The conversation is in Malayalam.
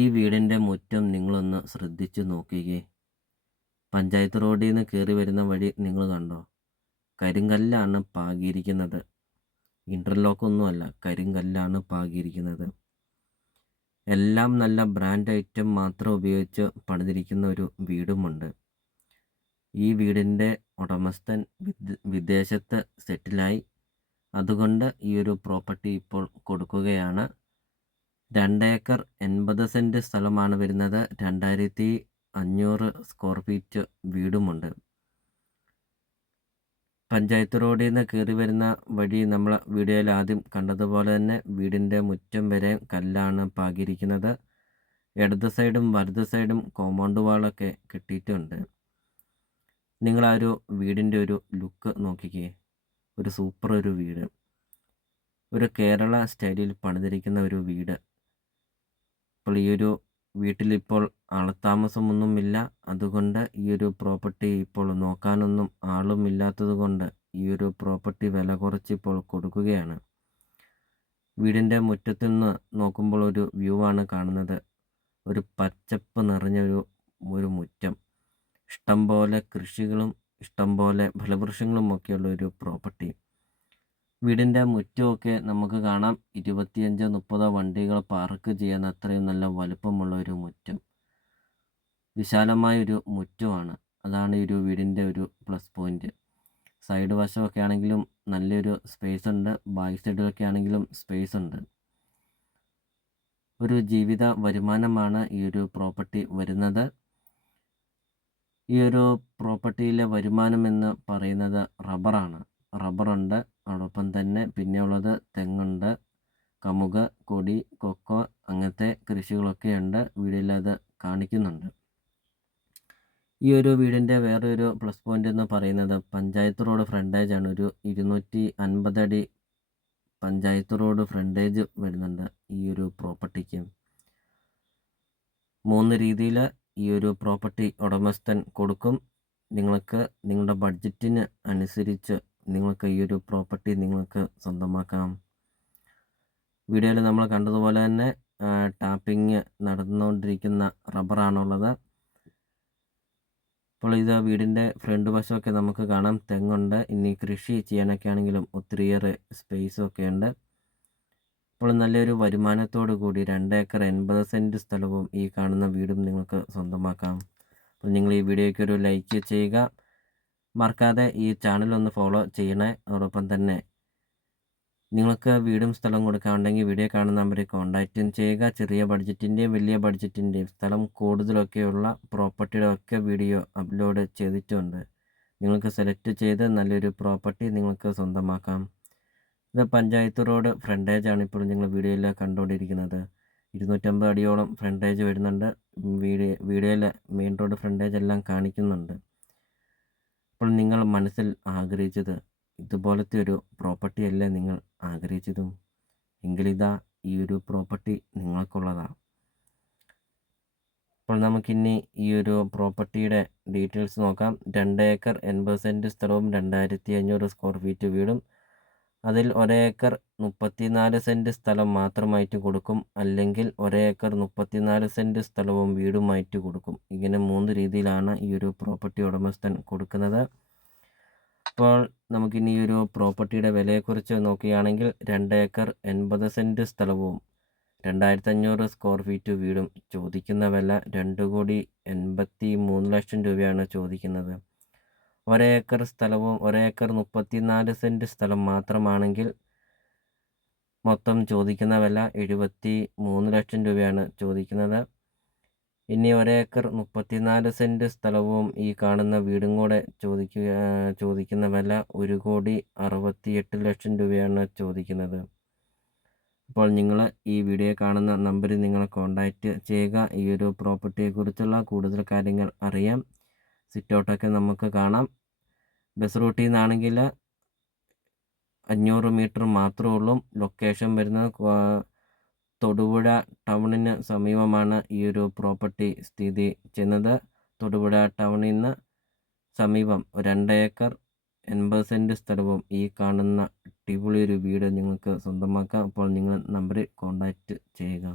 ഈ വീടിൻ്റെ മുറ്റം നിങ്ങളൊന്ന് ശ്രദ്ധിച്ചു നോക്കിക്കേ. പഞ്ചായത്ത് റോഡിൽ നിന്ന് കയറി വരുന്ന വഴി നിങ്ങൾ കണ്ടോ? കരിങ്കല്ലാണ് പാകിയിരിക്കുന്നത്. ഇൻ്റർലോക്കൊന്നുമല്ല, കരിങ്കല്ലാണ് പാകിയിരിക്കുന്നത്. എല്ലാം നല്ല ബ്രാൻഡ് ഐറ്റം മാത്രം ഉപയോഗിച്ച് പണിതിരിക്കുന്ന ഒരു വീടുമുണ്ട്. ഈ വീടിൻ്റെ ഉടമസ്ഥൻ വിദേശത്ത് സെറ്റിലായി. അതുകൊണ്ട് ഈ ഒരു പ്രോപ്പർട്ടി ഇപ്പോൾ കൊടുക്കുകയാണ്. 2 ഏക്കർ 80 സെൻറ്റ് സ്ഥലമാണ് വരുന്നത്. 2500 സ്ക്വയർ ഫീറ്റ് വീടുമുണ്ട്. പഞ്ചായത്ത് റോഡിൽ നിന്ന് കയറി വരുന്ന വഴി നമ്മൾ വീഡിയോയിൽ ആദ്യം കണ്ടതുപോലെ തന്നെ വീടിൻ്റെ മുറ്റം വരെ കല്ലാണ് പാകിയിരിക്കുന്നത്. ഇടത് സൈഡും വലത് സൈഡും കോമ്പൗണ്ട് വാളൊക്കെ കെട്ടിയിട്ടുണ്ട്. നിങ്ങൾ ആ ഒരു വീടിൻ്റെ ഒരു ലുക്ക് നോക്കിക്കേ. ഒരു സൂപ്പർ ഒരു വീട്, ഒരു കേരള സ്റ്റൈലിൽ പണിതിരിക്കുന്ന ഒരു വീട്. അപ്പോൾ ഈ ഒരു വീട്ടിലിപ്പോൾ ആളത്താമസമൊന്നുമില്ല. അതുകൊണ്ട് ഈ ഒരു പ്രോപ്പർട്ടി ഇപ്പോൾ നോക്കാനൊന്നും ആളുമില്ലാത്തത് കൊണ്ട് ഈ ഒരു പ്രോപ്പർട്ടി വില കുറച്ച് ഇപ്പോൾ കൊടുക്കുകയാണ്. വീടിൻ്റെ മുറ്റത്ത് നിന്ന് നോക്കുമ്പോൾ ഒരു വ്യൂ ആണ് കാണുന്നത്. ഒരു പച്ചപ്പ് നിറഞ്ഞൊരു മുറ്റം, ഇഷ്ടംപോലെ കൃഷികളും ഇഷ്ടംപോലെ ഫലവൃക്ഷങ്ങളും ഒക്കെയുള്ള ഒരു പ്രോപ്പർട്ടി. വീടിൻ്റെ മുറ്റമൊക്കെ നമുക്ക് കാണാം. 25-30 വണ്ടികൾ പാർക്ക് ചെയ്യാൻ അത്രയും നല്ല വലുപ്പമുള്ള ഒരു മുറ്റം, വിശാലമായൊരു മുറ്റമാണ്. അതാണ് ഈ ഒരു വീടിൻ്റെ ഒരു പ്ലസ് പോയിൻ്റ്. സൈഡ് വശമൊക്കെ ആണെങ്കിലും നല്ലൊരു സ്പേസ് ഉണ്ട്. ബാക്ക് സൈഡിലൊക്കെ ആണെങ്കിലും സ്പേസ് ഉണ്ട്. ഒരു ജീവിത വരുമാനമാണ് ഈ ഒരു പ്രോപ്പർട്ടി വരുന്നത്. ഈ ഒരു പ്രോപ്പർട്ടിയിലെ വരുമാനം എന്ന് പറയുന്നത് റബ്ബറാണ്. റബ്ബറുണ്ട്, അതോടൊപ്പം തന്നെ പിന്നെയുള്ളത് തെങ്ങുണ്ട്, കമുക്, കൊടി, കൊക്കോ അങ്ങനത്തെ കൃഷികളൊക്കെയുണ്ട്. വീഡിയോയിൽ അത് കാണിക്കുന്നുണ്ട്. ഈ ഒരു വീടിൻ്റെ വേറൊരു പ്ലസ് പോയിൻ്റ് എന്ന് പറയുന്നത് പഞ്ചായത്ത് റോഡ് ഫ്രണ്ടേജാണ്. ഒരു 250 അടി പഞ്ചായത്ത് റോഡ് ഫ്രണ്ടേജ് വരുന്നുണ്ട് ഈ ഒരു പ്രോപ്പർട്ടിക്ക്. 3 രീതിയിൽ ഈ ഒരു പ്രോപ്പർട്ടി ഉടമസ്ഥൻ കൊടുക്കും. നിങ്ങൾക്ക് നിങ്ങളുടെ ബഡ്ജറ്റിന് അനുസരിച്ച് നിങ്ങൾക്ക് ഈ ഒരു പ്രോപ്പർട്ടി നിങ്ങൾക്ക് സ്വന്തമാക്കാം. വീഡിയോയിൽ നമ്മൾ കണ്ടതുപോലെ തന്നെ ടാപ്പിംഗ് നടന്നുകൊണ്ടിരിക്കുന്ന റബ്ബറാണുള്ളത്. അപ്പോൾ ഇത് വീടിൻ്റെ ഫ്രണ്ട് വശമൊക്കെ നമുക്ക് കാണാം. തെങ്ങുണ്ട്. ഇനി കൃഷി ചെയ്യാനൊക്കെ ആണെങ്കിലും ഒത്തിരിയേറെ സ്പേസൊക്കെ ഉണ്ട്. അപ്പോൾ നല്ലൊരു വരുമാനത്തോടു കൂടി 2 ഏക്കർ 80 സെൻറ്റ് സ്ഥലവും ഈ കാണുന്ന വീടും നിങ്ങൾക്ക് സ്വന്തമാക്കാം. അപ്പോൾ നിങ്ങൾ ഈ വീഡിയോയ്ക്ക് ഒരു ലൈക്ക് ചെയ്യുക. മറക്കാതെ ഈ ചാനൽ ഒന്ന് ഫോളോ ചെയ്യണേ. അതോടൊപ്പം തന്നെ നിങ്ങൾക്ക് വീടും സ്ഥലവും കൊടുക്കാനുണ്ടെങ്കിൽ വീഡിയോ കാണുന്ന നമ്പറിൽ കോൺടാക്റ്റും ചെയ്യുക. ചെറിയ ബഡ്ജറ്റിൻ്റെയും വലിയ ബഡ്ജറ്റിൻ്റെയും സ്ഥലം കൂടുതലൊക്കെയുള്ള പ്രോപ്പർട്ടിയുടെ ഒക്കെ വീഡിയോ അപ്ലോഡ് ചെയ്തിട്ടുണ്ട്. നിങ്ങൾക്ക് സെലക്ട് ചെയ്ത് നല്ലൊരു പ്രോപ്പർട്ടി നിങ്ങൾക്ക് സ്വന്തമാക്കാം. ഇത് പഞ്ചായത്ത് റോഡ് ഫ്രണ്ടേജാണ് ഇപ്പോൾ നിങ്ങൾ വീഡിയോയിൽ കണ്ടുകൊണ്ടിരിക്കുന്നത്. 250 അടിയോളം ഫ്രണ്ടേജ് വരുന്നുണ്ട്. വീഡിയോയിൽ മെയിൻ റോഡ് ഫ്രണ്ടേജ് എല്ലാം കാണിക്കുന്നുണ്ട്. അപ്പോൾ നിങ്ങൾ മനസ്സിൽ ആഗ്രഹിച്ചത് ഇതുപോലത്തെ ഒരു പ്രോപ്പർട്ടി അല്ലേ നിങ്ങൾ ആഗ്രഹിച്ചതും? എങ്കിലിതാ ഈ ഒരു പ്രോപ്പർട്ടി നിങ്ങൾക്കുള്ളതാണ്. അപ്പോൾ നമുക്കിനി ഈ ഒരു പ്രോപ്പർട്ടിയുടെ ഡീറ്റെയിൽസ് നോക്കാം. 2 ഏക്കർ 80 സെൻറ്റ് സ്ഥലവും 2500 സ്ക്വയർ ഫീറ്റ് വീടും. അതിൽ 1 ഏക്കർ 34 സെൻറ്റ് സ്ഥലം മാത്രമായിട്ട് കൊടുക്കും, അല്ലെങ്കിൽ 1 ഏക്കർ 34 സെൻറ്റ് സ്ഥലവും വീടുമായിട്ട് കൊടുക്കും. ഇങ്ങനെ 3 രീതിയിലാണ് ഈ ഒരു പ്രോപ്പർട്ടി ഉടമസ്ഥൻ കൊടുക്കുന്നത്. അപ്പോൾ നമുക്കിനി ഈ ഒരു പ്രോപ്പർട്ടിയുടെ വിലയെക്കുറിച്ച് നോക്കുകയാണെങ്കിൽ 2 ഏക്കർ 80 സെൻറ്റ് സ്ഥലവും 2500 സ്ക്വയർ ഫീറ്റ് വീടും ചോദിക്കുന്ന വില 2,83 ലക്ഷം രൂപയാണ് ചോദിക്കുന്നത്. 1 ഏക്കർ സ്ഥലവും 1 ഏക്കർ 34 സെൻറ്റ് സ്ഥലം മാത്രമാണെങ്കിൽ മൊത്തം ചോദിക്കുന്ന വില 73 ലക്ഷം രൂപയാണ് ചോദിക്കുന്നത്. ഇനി 1 ഏക്കർ 34 സെൻറ്റ് സ്ഥലവും ഈ കാണുന്ന വീടും കൂടെ ചോദിക്കുന്ന വില 1,68 ലക്ഷം രൂപയാണ് ചോദിക്കുന്നത്. അപ്പോൾ നിങ്ങൾ ഈ വീഡിയോ കാണുന്ന നമ്പറിൽ നിങ്ങൾ കോൺടാക്റ്റ് ചെയ്യുക. ഈ ഒരു പ്രോപ്പർട്ടിയെക്കുറിച്ചുള്ള കൂടുതൽ കാര്യങ്ങൾ അറിയാം. സിറ്റൗട്ടൊക്കെ നമുക്ക് കാണാം. ബസ് റൂട്ടിൽ നിന്നാണെങ്കിൽ 500 മീറ്റർ മാത്രമേ ഉള്ളൂ. ലൊക്കേഷൻ വരുന്നത് തൊടുപുഴ ടൗണിന് സമീപമാണ് ഈ ഒരു പ്രോപ്പർട്ടി സ്ഥിതി ചെയ്യുന്നത്. തൊടുപുഴ ടൗണിൽ നിന്ന് സമീപം 2 ഏക്കർ 80 സെൻറ്റ് സ്ഥലവും ഈ കാണുന്ന അടിപൊളി ഒരു വീട് നിങ്ങൾക്ക് സ്വന്തമാക്കാം. അപ്പോൾ നിങ്ങൾ നമ്പറിൽ കോൺടാക്റ്റ് ചെയ്യുക.